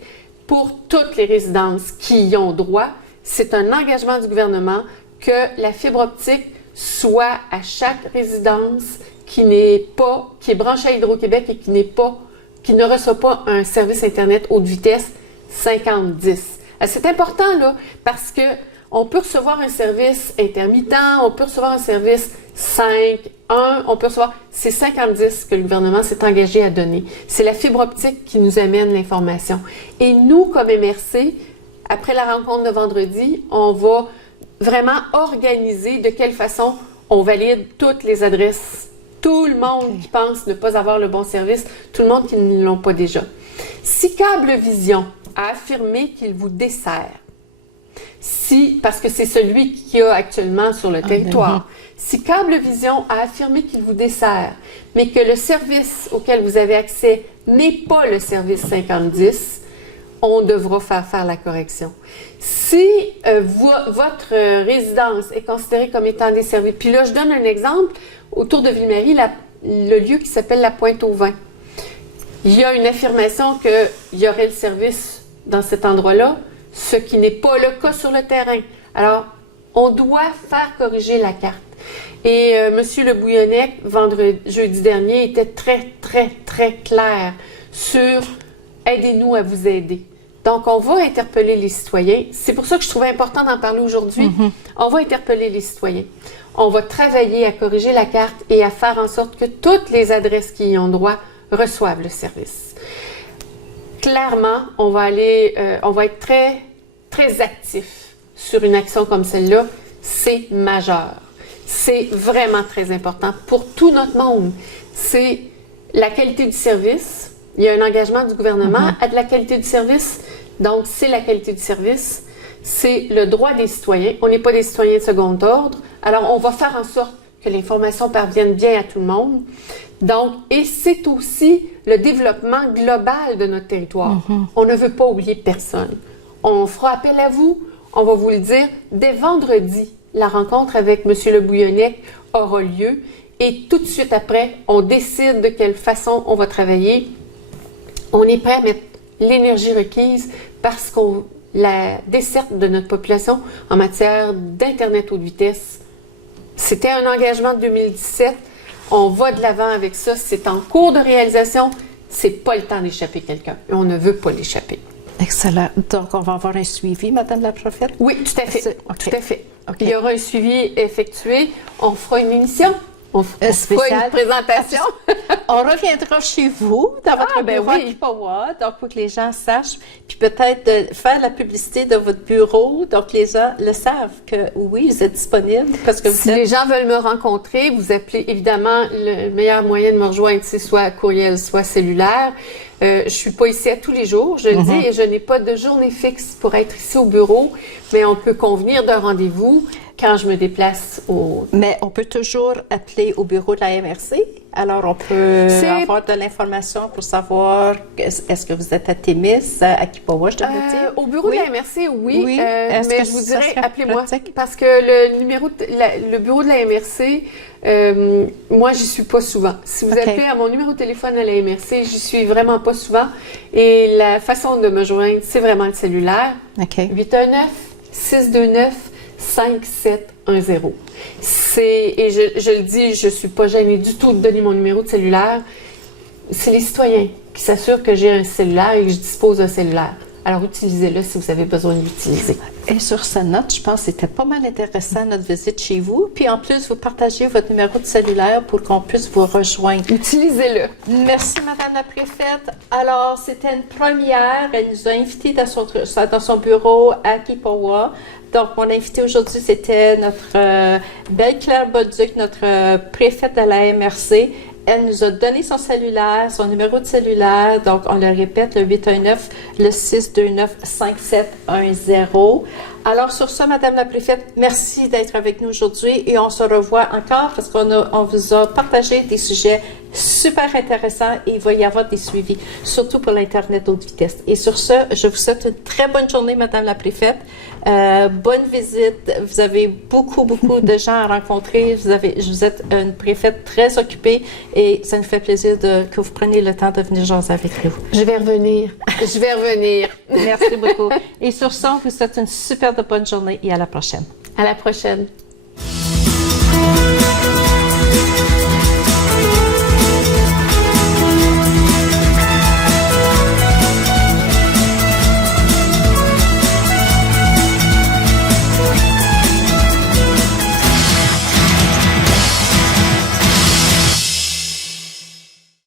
pour toutes les résidences qui y ont droit. C'est un engagement du gouvernement que la fibre optique soit à chaque résidence qui est branchée à Hydro-Québec et qui ne reçoit pas un service Internet haute vitesse 50-10. C'est important, là, parce que on peut recevoir un service intermittent, on peut recevoir un service 5-1, on peut recevoir... C'est 50-10 que le gouvernement s'est engagé à donner. C'est la fibre optique qui nous amène l'information. Et nous, comme MRC, après la rencontre de vendredi, on va vraiment organiser de quelle façon on valide toutes les adresses. Tout le monde qui pense ne pas avoir le bon service, tout le monde qui ne l'ont pas déjà. Si Cablevision a affirmé qu'il vous dessert, parce que c'est celui qui a actuellement sur le territoire, si Cablevision a affirmé qu'il vous dessert, mais que le service auquel vous avez accès n'est pas le service 5010, on devra faire la correction. Si votre résidence est considérée comme étant desservie, puis là, je donne un exemple, autour de Ville-Marie, le lieu qui s'appelle la Pointe-aux-Vins, il y a une affirmation qu'il y aurait le service dans cet endroit-là, ce qui n'est pas le cas sur le terrain. Alors, on doit faire corriger la carte. Et M. Le Bouillonnec, jeudi dernier, était très, très, très clair sur « aidez-nous à vous aider ». Donc, on va interpeller les citoyens. C'est pour ça que je trouvais important d'en parler aujourd'hui. On va interpeller les citoyens. On va travailler à corriger la carte et à faire en sorte que toutes les adresses qui y ont droit reçoivent le service. Clairement, on va être très, très actif sur une action comme celle-là. C'est majeur. C'est vraiment très important pour tout notre monde. C'est la qualité du service. Il y a un engagement du gouvernement à de la qualité du service. Donc, c'est la qualité du service. C'est le droit des citoyens. On n'est pas des citoyens de second ordre. Alors, on va faire en sorte que l'information parvienne bien à tout le monde. Donc, et c'est aussi le développement global de notre territoire. On ne veut pas oublier personne. On fera appel à vous. On va vous le dire. Dès vendredi, la rencontre avec M. Le Bouillonnec aura lieu. Et tout de suite après, on décide de quelle façon on va travailler. On est prêt à mettre l'énergie requise parce que la desserte de notre population en matière d'Internet haute vitesse, c'était un engagement de 2017. On va de l'avant avec ça. C'est en cours de réalisation. C'est pas le temps d'échapper quelqu'un. Et on ne veut pas l'échapper. Excellent. Donc, on va avoir un suivi, Madame la Prophète? Oui, tout à fait. Okay. Tout à fait. Okay. Il y aura un suivi effectué. On fera une émission. On fera une présentation. On reviendra chez vous, dans votre bureau à Kipawa, donc pour que les gens sachent, puis peut-être de faire la publicité de votre bureau, donc les gens le savent que oui, vous êtes disponible. Parce que si les gens veulent me rencontrer, vous appelez évidemment, le meilleur moyen de me rejoindre, c'est soit courriel, soit cellulaire. Je suis pas ici à tous les jours, je le dis, et je n'ai pas de journée fixe pour être ici au bureau, mais on peut convenir d'un rendez-vous quand je me déplace au... Mais on peut toujours appeler au bureau de la MRC. Alors, on peut avoir de l'information pour savoir est-ce que vous êtes à Témis, à Kipawa, je dois vous dire. Au bureau de la MRC, oui. Mais je vous dirais, appelez-moi. Parce que le bureau de la MRC, moi, j'y suis pas souvent. Si vous appelez à mon numéro de téléphone à la MRC, j'y suis vraiment pas souvent. Et la façon de me joindre, c'est vraiment le cellulaire. 819-629-5710. Et je le dis, je ne suis pas gênée du tout de donner mon numéro de cellulaire. C'est les citoyens qui s'assurent que j'ai un cellulaire et que je dispose d'un cellulaire. Alors, utilisez-le si vous avez besoin de l'utiliser. Et sur cette note, je pense que c'était pas mal intéressant notre visite chez vous. Puis en plus, vous partagez votre numéro de cellulaire pour qu'on puisse vous rejoindre. Utilisez-le. Merci, Madame la Préfète. Alors, c'était une première. Elle nous a invités dans son bureau à Kipawa. Donc, mon invité aujourd'hui, c'était notre belle Claire Bolduc, notre préfète de la MRC. Elle nous a donné son cellulaire, son numéro de cellulaire. Donc, on le répète, le 819-629-5710. Alors, sur ça, Madame la Préfète, merci d'être avec nous aujourd'hui et on se revoit encore parce on vous a partagé des sujets super intéressants et il va y avoir des suivis, surtout pour l'Internet haute vitesse. Et sur ce, je vous souhaite une très bonne journée, Madame la Préfète. Bonne visite. Vous avez beaucoup de gens à rencontrer. Vous êtes une préfète très occupée et ça nous fait plaisir que vous preniez le temps de venir jaser avec nous. Je vais revenir. Merci beaucoup. Et sur ça, on vous souhaite une super bonne journée et à la prochaine. À la prochaine.